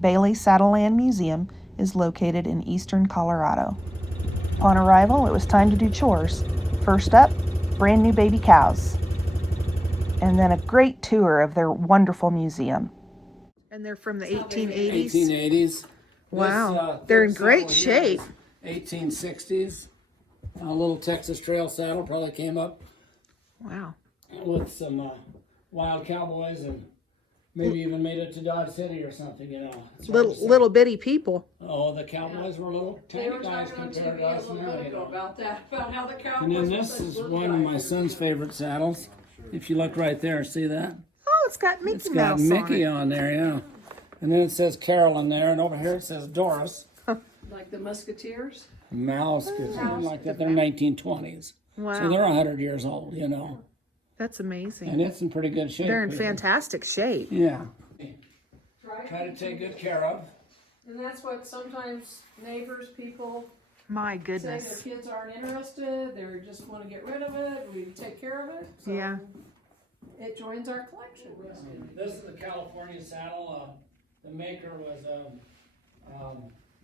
Bailey Saddleland Museum is located in eastern Colorado. Upon arrival, it was time to do chores. First up, brand new baby cows. And then a great tour of their wonderful museum. And they're from the 1880s? 1880s. Wow, they're in great shape. 1860s. A little Texas Trail saddle probably came up. Wow. With some wild cowboys and maybe even made it to Dodge City or something, you know. Little bitty people. Oh, the cowboys were little tiny guys compared to us now, you know. About how the cowboys. And then this is one of my son's favorite saddles. If you look right there, see that? Oh, it's got Mickey It's got Mouse Mickey on it. on there, yeah. And then it says Carol in there, and over here it says Doris. Like the Musketeers? Mouse, something like that. They're 1920s. Wow. So they're 100 years old, you know. That's amazing. And it's in pretty good shape. They're in fantastic shape. Yeah. Right? Try to take good care of. And that's what sometimes neighbors, people My say goodness. their kids aren't interested, they just want to get rid of it, we take care of it. So Yeah. it joins our collection. This is the California saddle. The maker was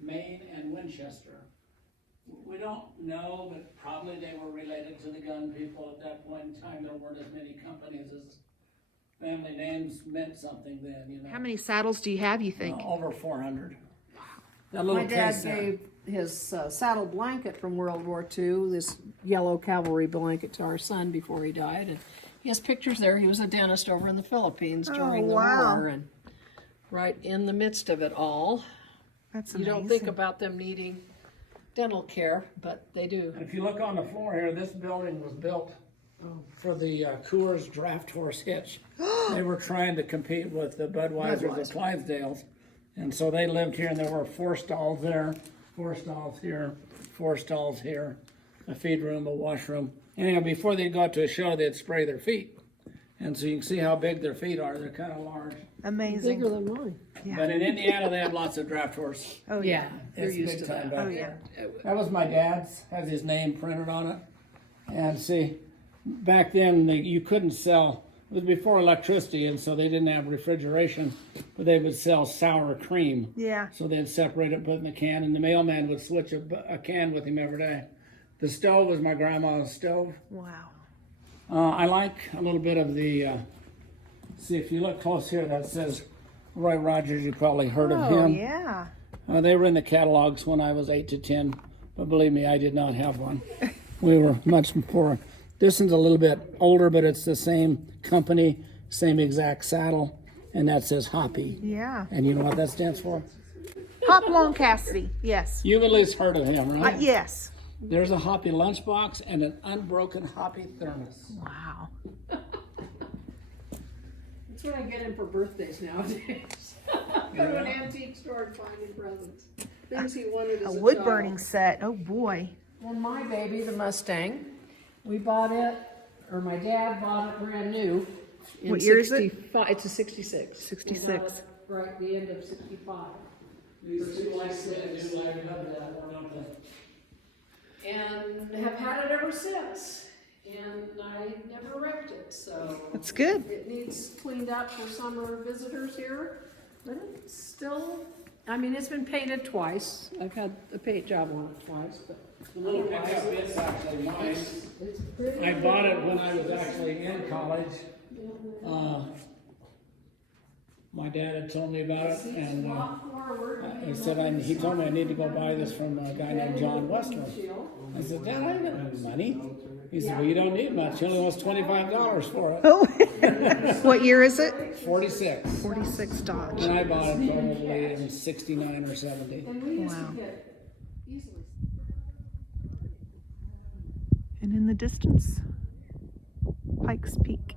Maine and Winchester. We don't know, but probably they were related to the gun people at that point in time. There weren't as many companies as family names meant something then, you know. How many saddles do you have, you think? Over 400. That My little dad case gave his saddle blanket from World War II, this yellow cavalry blanket, to our son before he died. And he has pictures there. He was a dentist over in the Philippines during the wow. war, and right in the midst of it all. That's You amazing. don't think about them needing dental care, but they do. If you look on the floor here, this building was built for the Coors Draft Horse Hitch. They were trying to compete with the Budweisers and Clydesdales. And so they lived here, and there were 4 stalls there, 4 stalls here, 4 stalls here, a feed room, a washroom. Anyhow, before they'd go out to a show, they'd spray their feet. And so you can see how big their feet are. They're kind of large. Amazing. Bigger than mine. But in Indiana, they have lots of draft horse. Oh, yeah. They're It's used big to time that. back Oh, yeah. there. That was my dad's, has his name printed on it. And see, back then you couldn't sell, it was before electricity, and so they didn't have refrigeration, but they would sell sour cream. Yeah. So they'd separate it, put it in the can, and the mailman would switch a can with him every day. The stove was my grandma's stove. Wow. I like a little bit of the, see if you look close here, that says Roy Rogers, you probably heard of Oh, him. yeah. They were in the catalogs when I was 8 to 10, but believe me, I did not have one. We were much poor. This one's a little bit older, but it's the same company, same exact saddle, and that says Hoppy. Yeah. And you know what that stands for? Hopalong Cassidy. Yes. You've at least heard of him, right? Yes. There's a Hoppy lunchbox and an unbroken Hoppy thermos. Wow. That's what I get him for birthdays nowadays. Go to an antique store and find him presents. Things he wanted A as a wood child. burning set. Oh, boy. And my baby, the Mustang, we bought it, or my dad bought it brand new. in What year is it? 65 It's a 66. 66. We bought it right at the end of 65. And have had it ever since. And I never wrecked it, so. That's good. It needs cleaned up for summer visitors here, but it's still, I mean, it's been painted twice. I've had a paint job on it twice, but The little pickup is actually mine. it's pretty. I bought it when I was actually in college. My dad had told me about it, and Walk forward. he said he told me I need to go buy this from a guy named John Westland. I said, Dad, I don't have money. He said, well, you don't need much. He only wants $25 for it. Oh. What year is it? 46. 46 Dodge. And I bought it probably in 69 or 70. And we used Wow. to get easily. And in the distance, Pikes Peak.